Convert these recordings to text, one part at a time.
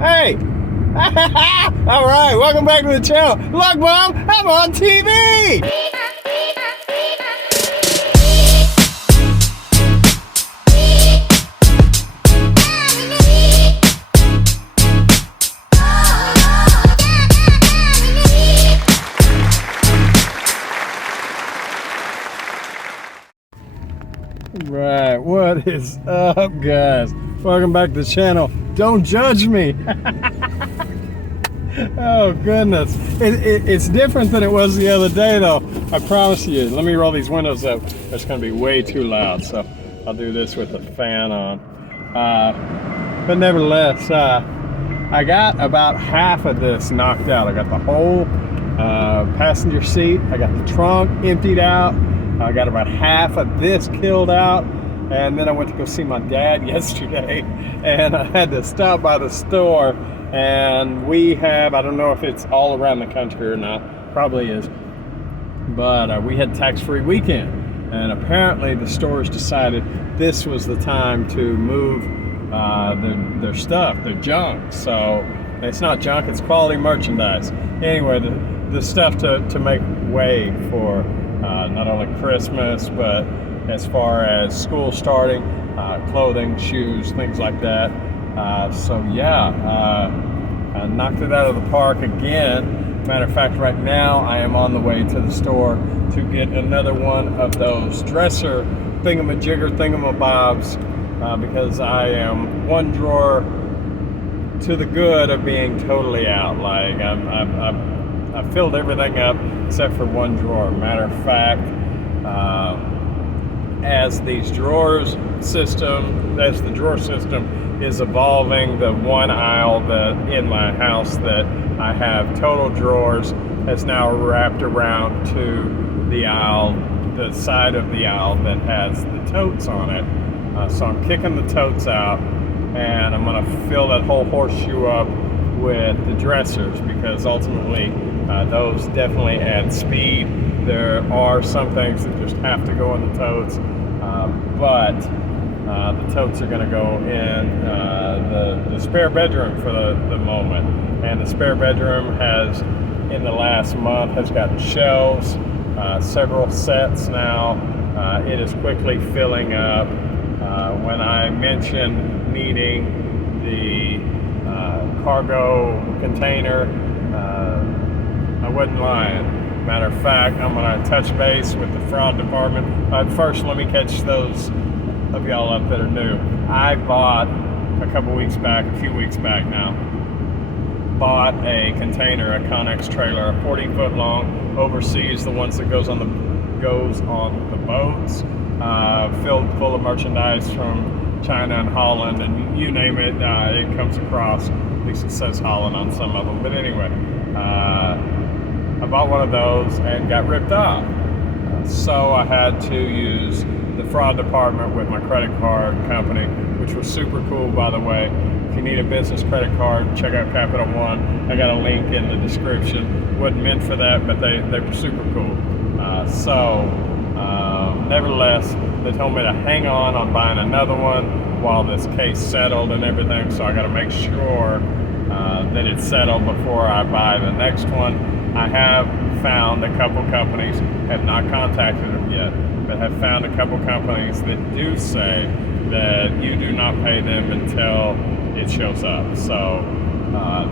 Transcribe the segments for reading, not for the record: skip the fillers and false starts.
Hey! All right, welcome back to the channel. Look, Mom, I'm on TV! Right, what is up, guys? Welcome back to the channel. Don't judge me. Oh goodness, it's different than it was the other day, though. I promise you. Let me roll these windows up. It's going to be way too loud, so I'll do this with the fan on. But nevertheless, I got about half of this knocked out. I got the whole passenger seat. I got the trunk emptied out. I got about half of this killed out, and then I went to go see my dad yesterday, and I had to stop by the store, and we have, I don't know if it's all around the country or not, probably is, but we had tax-free weekend, and apparently the stores decided this was the time to move their stuff, their junk. So it's not junk, it's quality merchandise. Anyway, the stuff to make way for not only Christmas, but as far as school starting, clothing, shoes, things like that. So yeah, I knocked it out of the park again. Matter of fact, right now I am on the way to the store to get another one of those dresser thingamajigger thingamabobs, because I am one drawer to the good of being totally out. Like I filled everything up except for one drawer. Matter of fact, as the drawer system is evolving, the one aisle that in my house that I have total drawers has now wrapped around to the aisle, the side of the aisle that has the totes on it. So I'm kicking the totes out, and I'm going to fill that whole horseshoe up with the dressers, because ultimately those definitely add speed. There are some things that just have to go in the totes, but the totes are going to go in the spare bedroom for the moment. And the spare bedroom has, in the last month, has gotten shelves, several sets now. It is quickly filling up. When I mentioned needing the cargo container, I wasn't lying. Matter of fact, I'm going to touch base with the fraud department. First, let me catch those of y'all up that are new. I bought a few weeks back now, bought a container, a Connex trailer, a 40-foot long, overseas, the ones that goes on the boats, filled full of merchandise from China and Holland, and you name it, it comes across. At least it says Holland on some of them. But anyway, I bought one of those and got ripped off. So I had to use the fraud department with my credit card company, which was super cool, by the way. If you need a business credit card, check out Capital One. I got a link in the description. Wasn't meant for that, but they were super cool. Nevertheless, they told me to hang on buying another one while this case settled and everything. So I got to make sure that it's settled before I buy the next one. I have found a couple companies, have not contacted them yet, but have found a couple companies that do say that you do not pay them until it shows up. So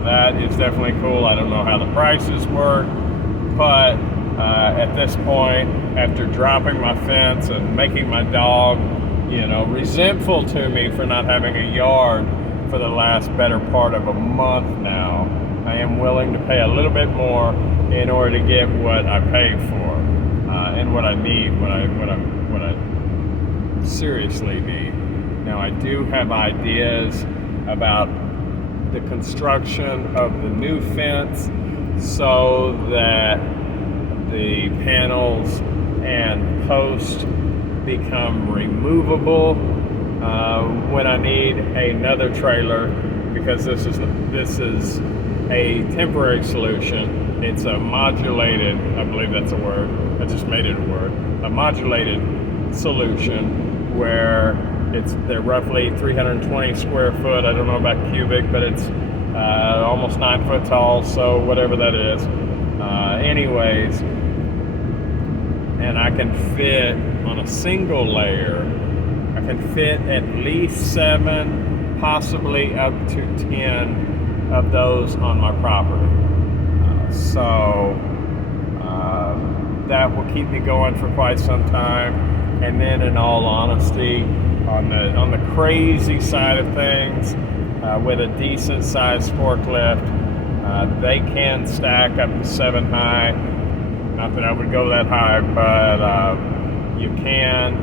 that is definitely cool. I don't know how the prices work, but at this point, after dropping my fence and making my dog, resentful to me for not having a yard for the last better part of a month now, I am willing to pay a little bit more in order to get what I paid for, and what I need, what I seriously need. Now, I do have ideas about the construction of the new fence so that the panels and posts become removable when I need another trailer, because this is a temporary solution. It's a modulated, I believe that's a word, I just made it a word, a modulated solution where they're roughly 320 square foot. I don't know about cubic, but it's almost 9 foot tall, so whatever that is. Anyways, and I can fit on a single layer, I can fit at least 7, possibly up to 10 of those on my property. So that will keep me going for quite some time. And then, in all honesty, on the crazy side of things, with a decent sized forklift, they can stack up to 7 high. Not that I would go that high, but you can,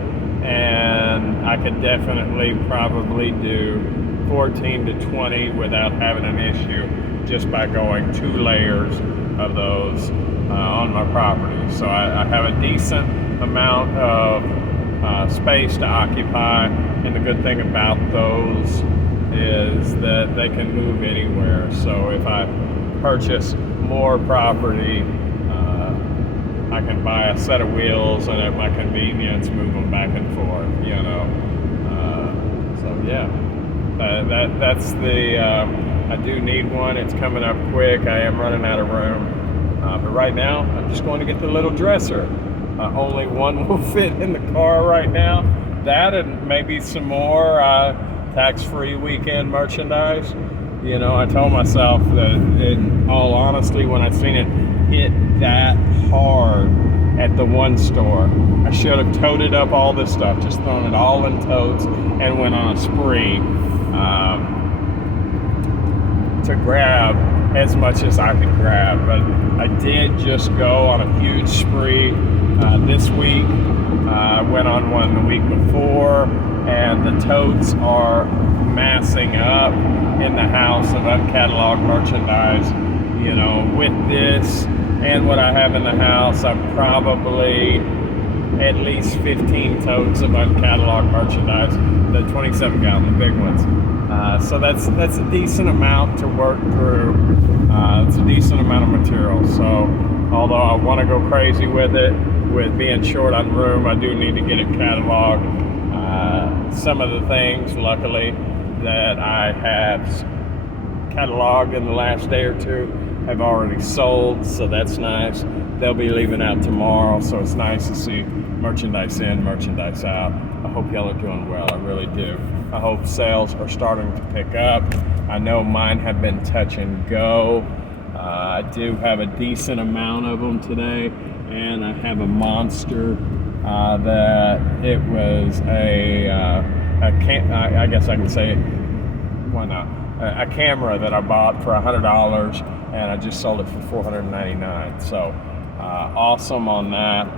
and I could definitely probably do 14 to 20 without having an issue, just by going 2 layers of those on my property. So I have a decent amount of space to occupy, and the good thing about those is that they can move anywhere. So if I purchase more property, I can buy a set of wheels and at my convenience move them back and forth, you know. So yeah, that's the, I do need one. It's coming up quick. I am running out of room. But right now, I'm just going to get the little dresser. Only one will fit in the car right now. That and maybe some more tax-free weekend merchandise. You know, I told myself that, in all honesty, when I seen it hit that hard at the one store, I should have toted up all this stuff, just thrown it all in totes and went on a spree to grab as much as I could grab. But I did just go on a huge spree this week. I went on one the week before, and the totes are massing up in the house of uncatalogued merchandise. You know, with this and what I have in the house, I'm probably at least 15 totes of uncatalogued merchandise, the 27 gallon, the big ones. So that's a decent amount to work through. It's a decent amount of material. So although I want to go crazy with it, with being short on room, I do need to get it cataloged. Some of the things, luckily, that I have cataloged in the last day or 2 have already sold, so that's nice. They'll be leaving out tomorrow, so it's nice to see merchandise in, merchandise out. I hope y'all are doing well. I really do. I hope sales are starting to pick up. I know mine have been touch and go. I do have a decent amount of them today, and I have a monster that it was I guess I can say it. Why not? A camera that I bought for $100, and I just sold it for $499. So awesome on that,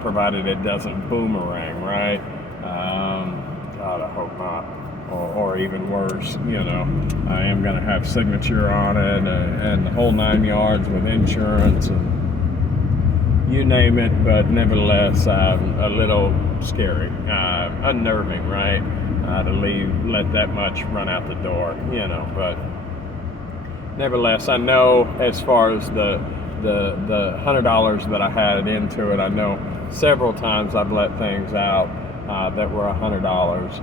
provided it doesn't boomerang, right? God, I hope not, or even worse. You know, I am going to have signature on it and the whole 9 yards with insurance and you name it. But nevertheless, a little scary, unnerving, right? To let that much run out the door, you know. But nevertheless, I know as far as the $100 that I had into it, I know several times I've let things out that were $100,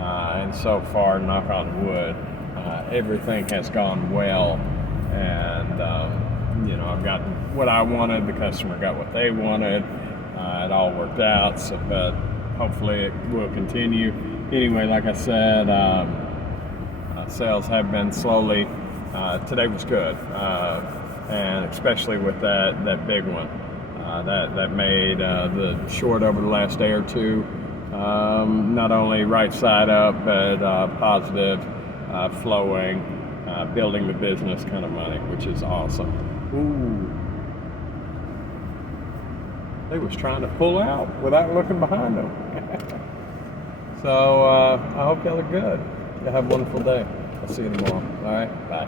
and so far, knock on wood, everything has gone well, and you know, I've gotten what I wanted, the customer got what they wanted, it all worked out. So, but hopefully it will continue. Anyway, like I said, sales have been slowly. Today was good, and especially with that big one that made the short over the last day or 2. Not only right side up, but positive, flowing, building the business kind of money, which is awesome. Ooh, they was trying to pull out without looking behind them. So I hope y'all are good. Y'all have a wonderful day. I'll see you tomorrow. All right, bye.